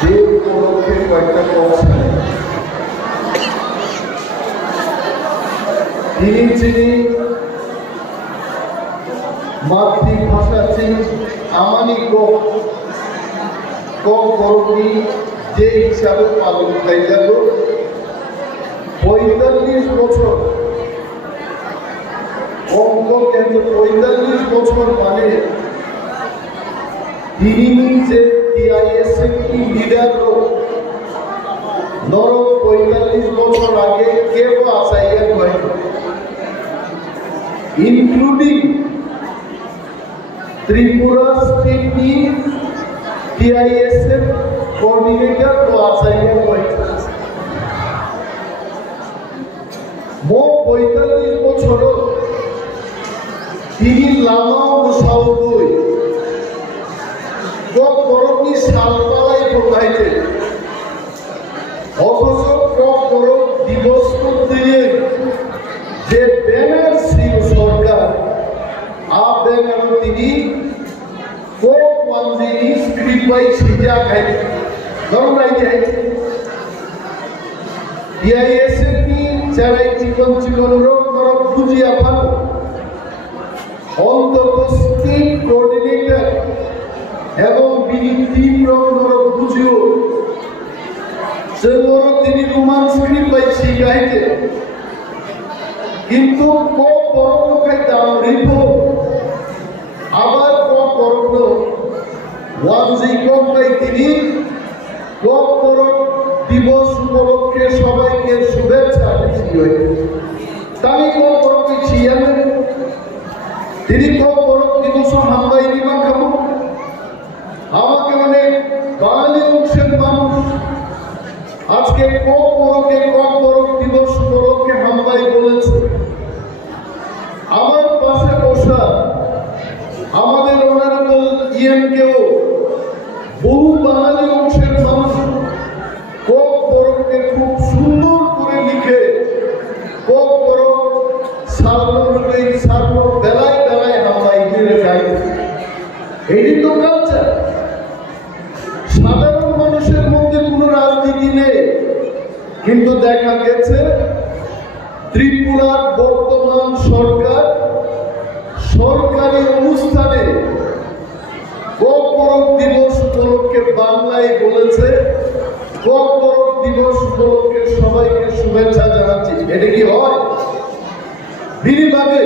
যে উপলক্ষে কয়েকটা কথা তিনি মাতৃভাষা আমানি kokborokni যে হিসাবে পালন হয়ে গেল ৪৫ বছর অঙ্ক কেন ৪৫ বছর মানে তিনি যে টিআইএসএফ কি লিডার নর ৪৫ বছর আগে কেউ আসাইয়া হয় including Tripura State TISF coordinator to Asaiya Poita. Mo ৪৫ বছর তিনি লামা মুসাউদুই kokborokni সালপালাই প্রবাহিত অথচ kokborok দিবস দিয়ে যে ব্যানার ছিল সরকার ব্যানার তিনি kokwanjini script by Swijak hai ধরুন নাই যে DISF ni যারাই জীবন রোগ নরক বুঝিয়া ভালো অন্তর্বর্তী কোঅর্ডিনেটর এবং বিনি টিম নরক বুঝিও সেগুলো তিনি রোমান স্ক্রিপ্ট বাই শিখাইতে কিন্তু kokborok দাম রিপো আবার kokborok ওয়ানজি কোম্পাই তিনি kokborok দিবস উপলক্ষে সবাইকে শুভেচ্ছা দিয়েছেন তাই kokborok ছিলেন তিনি kokborok দিবস হামবাই দিবা খাবো আমাকে অনেক বাঙালি অংশের মানুষ আজকে kokborok দিবস উপলক্ষে হামবাই বলেছে আমার পাশে বসা আমাদের অনারেবল ইএমকেও বহু বাঙালি অংশের মানুষ kokborokকে খুব সুন্দর করে লিখে kokborok সার্ব বেলায় বেলায় হামবাই মেরে যায় এই তো কালচার সাধারণ মানুষের মধ্যে কোনো রাজনীতি নেই কিন্তু দেখা গেছে ত্রিপুরার বর্তমান সরকার সরকারি অনুষ্ঠানে kokborok দিবস উপলক্ষে বাংলায় বলেছে kokborok দিবস উপলক্ষে সবাইকে শুভেচ্ছা জানাচ্ছি এটা কি হয় বিরিভাবে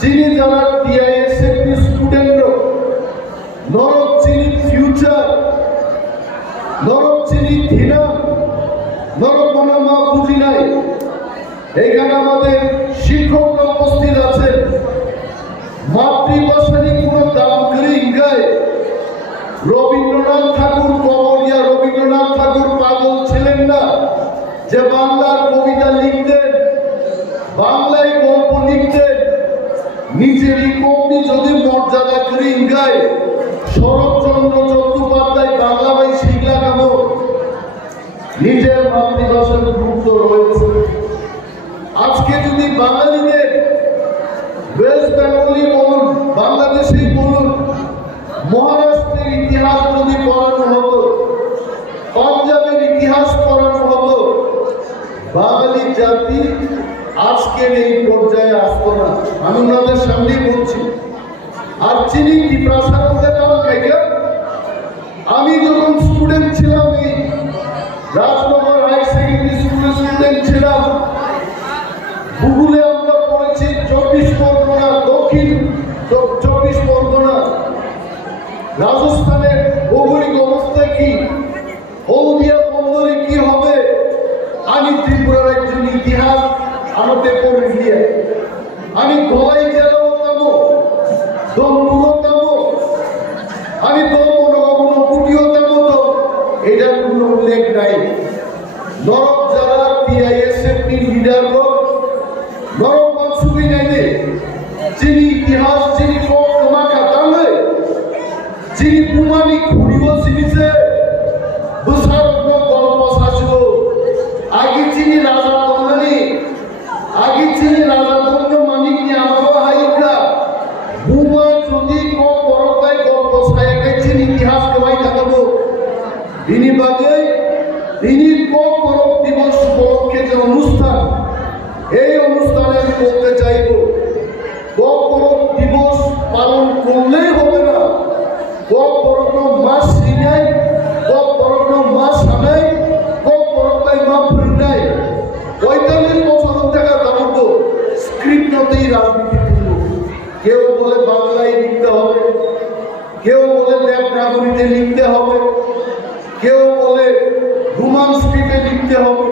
যিনি যারা টিআইএসএফ স্টুডেন্ট নরক চিনি ফিউচার নরক চিনি ধীনা নরক মনে মা বুঝি নাই এখানে আমাদের শিক্ষকরা উপস্থিত আছেন মাতৃভাষারই কোনো দাম করে ইঙ্গায় রবীন্দ্রনাথ ঠাকুর কমরিয়া রবীন্দ্রনাথ ঠাকুর পাগল ছিলেন না যে বাংলার কবিতা লিখতেন বাংলায় গল্প লিখতেন নিজেরই কবি যদি মর্যাদা করে ইঙ্গায় শরৎচন্দ্র চট্টোপাধ্যায় বাংলা ভাই শিখলা কেন নিজের মাতৃভাষার গুরুত্ব রয়েছে আজকে যদি বাঙালিদের ওয়েস্ট বেঙ্গলি বলুন বাংলাদেশেই বলুন মহারাষ্ট্রের ইতিহাস যদি পড়ানো হতো পাঞ্জাবের ইতিহাস পড়ানো হতো বাঙালি জাতি আজকের এই পর্যায়ে আসতো না আমি ওনাদের সামনেই বলছি আর চিনি কি প্রাসাদের নাম খাইয়া আমি যখন স্টুডেন্ট ছিলাম এই রাজনগর হাই সেকেন্ডারি স্কুলের স্টুডেন্ট ছিলাম ভূগোলে আমরা পড়েছি ২৪ পরগনা দক্ষিণ ২৪ পরগনা রাজস্থানের ভৌগোলিক অবস্থা কি হলদিয়া বন্দরে কি হবে আমি ত্রিপুরার একজন ইতিহাস আমাকে পড়ে দিয়ে আমি গলাই জেলাও যাবো দমপুরও যাবো আমি দমনগর কুটিও যাবো তো এটার কোনো উল্লেখ নাই নরক যারা টিআইএসএফ লিডার নরক মানসুবি নাই যিনি ইতিহাস যিনি তোমাকে জানলে যিনি পুমানি ঘুরিও চিনিছে বুঝার গল্প শাসিব আগে চিনি রাজা দমনি আগে চিনি রাজা দমন মানিক নিয়ে আমার হাইকা বুমা যদি kokborok গল্প ছায়াকে চিনি ইতিহাস কমাই থাকবো তিনি বাদে তিনি kokborok দিবস উপলক্ষে যে অনুষ্ঠান, এই অনুষ্ঠানে আমি বলতে চাইব, kokborok দিবস পালন করলেই হবে না। kokborok মাস সিনাই, kokborok মাস হানাই, kokborok মা ফিরনাই 45 বছর থেকে দাবত স্ক্রিপ্টতেই রাজনীতি করল। কেউ বলে বাংলায় লিখতে হবে, কেউ বলে দেবনাগরীতে লিখতে হবে, কেউ বলে রোমান স্ক্রিপ্টে লিখতে হবে।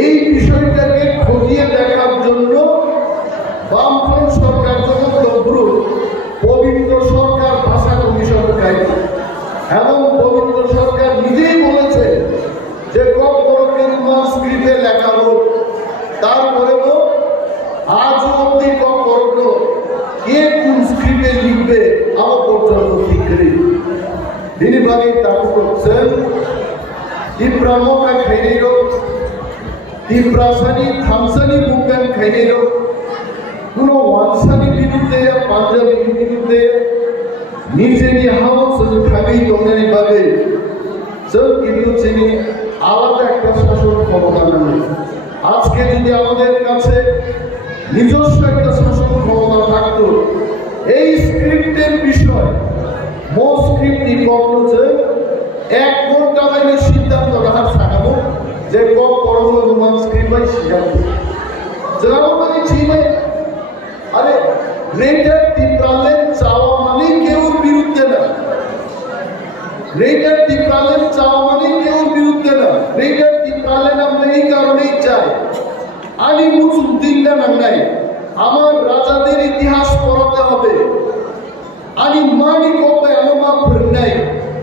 এই বিষয়টাকে খতিয়ে দেখার জন্য বামফ্রন্ট সরকার যখন তদ্রুপ পবিত্র সরকার ভাষা কমিশন গাইড এবং পবিত্র সরকার নিজেই বলেছে যে kokborokকে রোমান স্ক্রিপ্টে লেখা হোক। তারপরেও আজও অব্দি kokborok কে কোন স্ক্রিপ্টে লিখবে আমার পর্যন্ত ঠিক নেই। তিনি বাকি দাবি করছেন Dipramoka khainero, Diprasani Thamsani bukan khainero, Kuno Wansani biruddhe Punjabi biruddhe নিজেরই হাওয়া খাবেই তোমরাই পাবে। সব কিন্তু তিনি আলাদা একটা শাসন ক্ষমতা নেই। আজকে যদি আমাদের কাছে নিজস্ব একটা শাসন ক্ষমতা থাকতো, এই স্ক্রিপ্টের বিষয় মো স্ক্রিপ্ট কখনো 1 ঘন্টা মানে সিদ্ধান্ত রাখার থাকাবো যে kokborok রোমান স্ক্রিপ্ট বাই সিদ্ধান্ত যারা মানে চিনে। আরে গ্রেটার ত্রিপুরালের চাওয়া মানে কেউ বিরুদ্ধে না, গ্রেটার ত্রিপুরালের চাওয়া মানে কেউ বিরুদ্ধে না। গ্রেটার ত্রিপুরালের আমরা এই কারণেই চাই, আলী মুসুদ্দিনরা নাঙ্গাই আমার রাজাদের ইতিহাস পড়াতে হবে। আলী মানি কবে আমার নাই,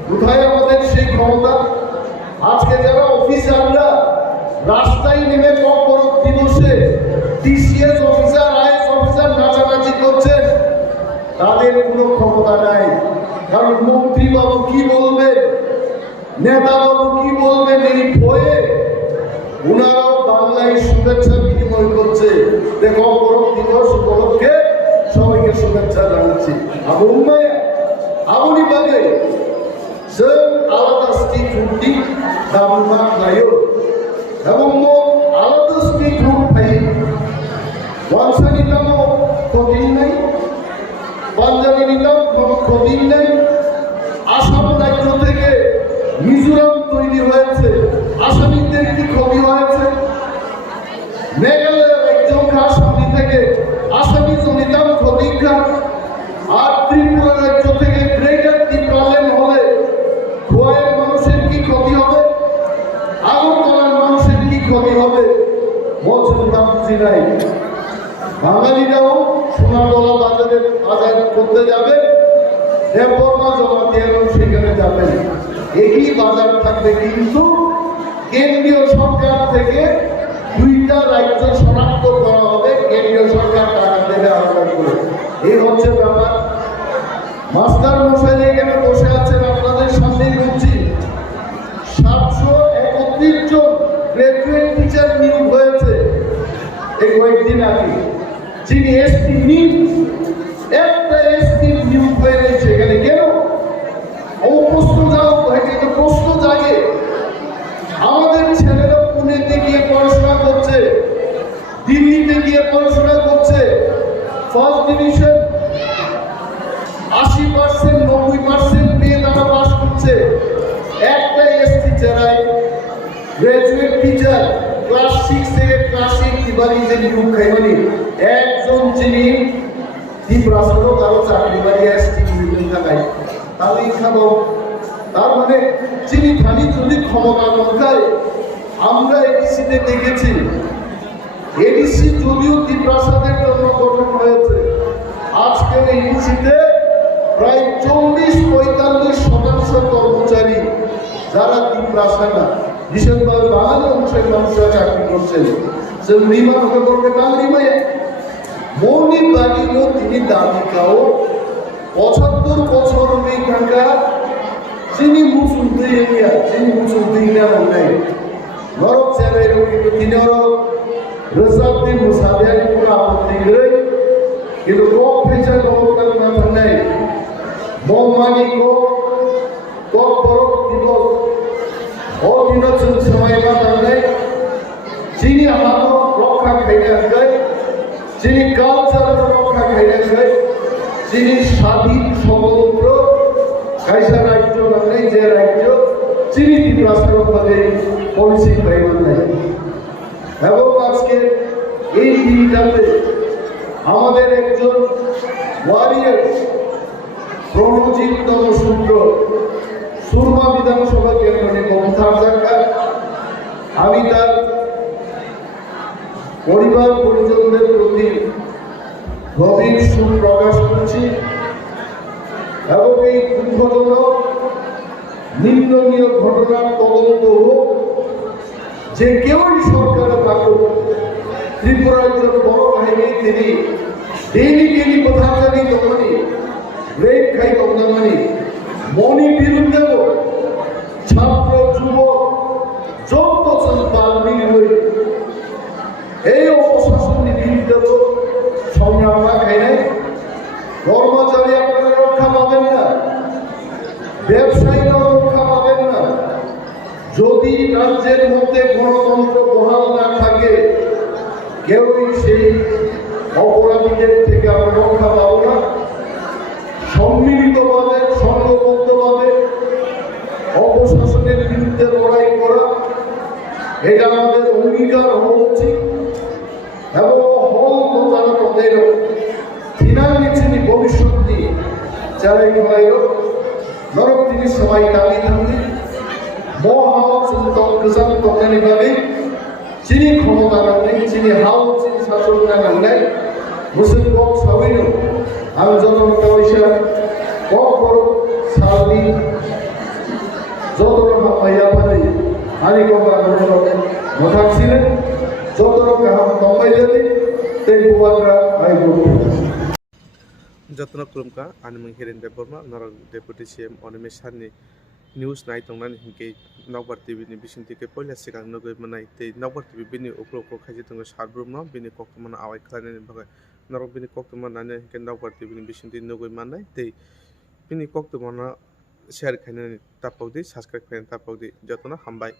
কোথায় আমাদের সেই ক্ষমতা? আজকে যারা অফিসাররা রাস্তায় নেমে kokborok দিবসে টিসিএস অফিসার আইএস অফিসার নাচানাচি করছেন, তাদের কোনো ক্ষমতা নাই। কারণ মন্ত্রী বাবু কি বলবেন, নেতা বাবু কি বলবেন, এই ভয়ে ওনারাও বাংলায় শুভেচ্ছা বিনিময় করছে যে kokborok দিবস উপলক্ষে সবাইকে শুভেচ্ছা জানাচ্ছি। Hwnmabai আপনি বাগে जों आलादा स्टेट ग्रुपनि दाबुमा लायो এবং आलादा स्टेट ग्रुप थायो। वानसानि नामाव कदिन নাই, পাঞ্জাবিनि নামাव कदिन নাই। আসাম রাজ্য থেকে মিজোরাম তৈরি হয়েছে, আসামিদের কি ক্ষতি হয়েছে? মেঘালয় রাজ্য আসামি থেকে আসামি জনিতাম ক্ষতিকা। আর ত্রিপুরা রাজ্য থেকে গ্রেটার ত্রিপুরাল্যান্ড হলে খোয়াইয়ের মানুষের কি ক্ষতি হবে? আগরতলার মানুষের কি ক্ষতি হবে? বলছেন নাম বুঝি নাই। বাঙালিরাও সোনারতলা বাজার করতে যাবে, দেববর্মা জমা দিয়েও সেখানে যাবেন, একই বাজার থাকবে। কিন্তু কেন্দ্রীয় সরকার থেকে 2টা রাজ্য শনাক্ত করা হবে, কেন্দ্রীয় সরকার টাকা দেবে আলাদা করে। এই হচ্ছে ব্যাপার। মাস্টার মশাই এখানে বসে আছেন, আপনাদের সামনেই বলছি 731 জন গ্রাজুয়েট টিচার নিয়োগ হয়েছে এই কয়েকদিন আগে। যিনি এসটি নিট, একটা এসটি নিয়োগ হয়ে রয়েছে এখানে। কেন প্রশ্ন যাও হয়েছে, তো প্রশ্ন জাগে। আমাদের ছেলেরা পুনেতে গিয়ে পড়াশোনা করছে, দিল্লিতে গিয়ে পড়াশোনা করছে, ফার্স্ট ডিভিশন 80%, 90% পেয়ে তারা পাস করছে। একটা এসটি চেরাই গ্রাজুয়েট টিচার ক্লাস 6 থেকে ক্লাস 8 দিবালিতে নিয়োগ খাইবানি একজন যিনি ত্রিপুরাসহ কারো চাকরি বাড়ি এসটি নিয়োগ থাকাই তাহলে খাবো। তার মানে যিনি খালি যদি ক্ষমতা নয়, আমরা এডিসিতে দেখেছি, এডিসি যদিও ত্রিপুরাসাদের জন্য গঠন হয়েছে, আজকে এডিসিতে প্রায় 40-45% কর্মচারী যারা ত্রিপুরাসা না, বিশেষভাবে বাঙালি অংশের মানুষরা চাকরি করছেন। সে রিমা করবে তার রিমায় মৌলিক বাগিও তিনি দাবিকাও 75 বছর এখানকার যিনি মুসুদ্দিনা নাই নরক চেরাই কিন্তু তিনিও রেজাল্টে মুসাবিয়ানি পুরো আপত্তি করে। কিন্তু কক ফেচার নবকাল না নাই মৌমানি kokborok দিবস दिन जों समायमा थांनाय जोंनि हादर रक्षा खालामनायाखै जोंनि कालचार रक्षा खालामनायाखै जोंनि স্বাধীন स्वतंत्र কাইসা রাজ্য নাংনাই যে রাজ্য যিনি রাষ্ট্রভাবে পলিসি খালামনাय এবং আজকে এই দিনটাতে আমাদের একজন ওয়ারিয়ার প্রণজিৎ নমসূত্র সুরমা বিধানসভা কেন্দ্রে বক্তার দেখা আমি তার পরিবার পরিজনদের প্রতি গভীর শোক প্রকাশ করছি এবং এই দুঃখজনক নিন্দনীয় ঘটনার তদন্ত হোক যে কেউই সরকারে থাকুক ত্রিপুরার একজন বড় বাহিনী তিনি ডেইলি কোথাও জানি তখনই রেপ খাই তখনই মনি বিরুদ্ধেও ছাত্র যুবক যত বাল্মীকি হয়ে এই অপশাসনের বিরুদ্ধেও সংগ্রাম রাখাই নাই কর্মচারী আপনারা রক্ষা পাবেন না ব্যবসায়ীরা রক্ষা পাবেন না যদি রাজ্যের মধ্যে গণতন্ত্র বহাল না থাকে কেউই সেই অপরাধীদের থেকে আমরা রক্ষা পাবো না সম্মিলিতভাবে সংঘবদ্ধভাবে অপশাসনের বিরুদ্ধে লড়াই করা এটা আমাদের অঙ্গীকার হওয়া উচিত এবং হল যারা তাদের ফিনান্সিয়ালি ভবিষ্যৎ নিয়ে যারা এগুলো নরক তিনি সবাই দাবি থাকবে মহামত গোজান তখনইভাবে যিনি ক্ষমতা রাখেন যিনি হাও যিনি শাসন নাংনাই মুসলিম সবাইও আমি জনতা পয়সা kokborok saldi যতটা ভাইয়া ভাই আনি কবা মোটা ছিলেন যতটা কাহাম তমাই যাবে সেই বুয়ারা আই বলবো যতন কুরুমকা আনিমং হিরেন দেববর্মা নরক ডেপুটি সিএম অনিমেশানি নিউজ নাইট তংনানি হিংকে নকবার TV ni bisinti ke poila sikang nogoi manai tei nokbar tv bini ukro khaji tongo sarbrum no bini koktman awai khlainani bagai norok bini koktman nane hinke nokbar tv ni bisinti nogoi manai tei bini koktman share khainani tapodi subscribe khainani tapodi jotona hambai।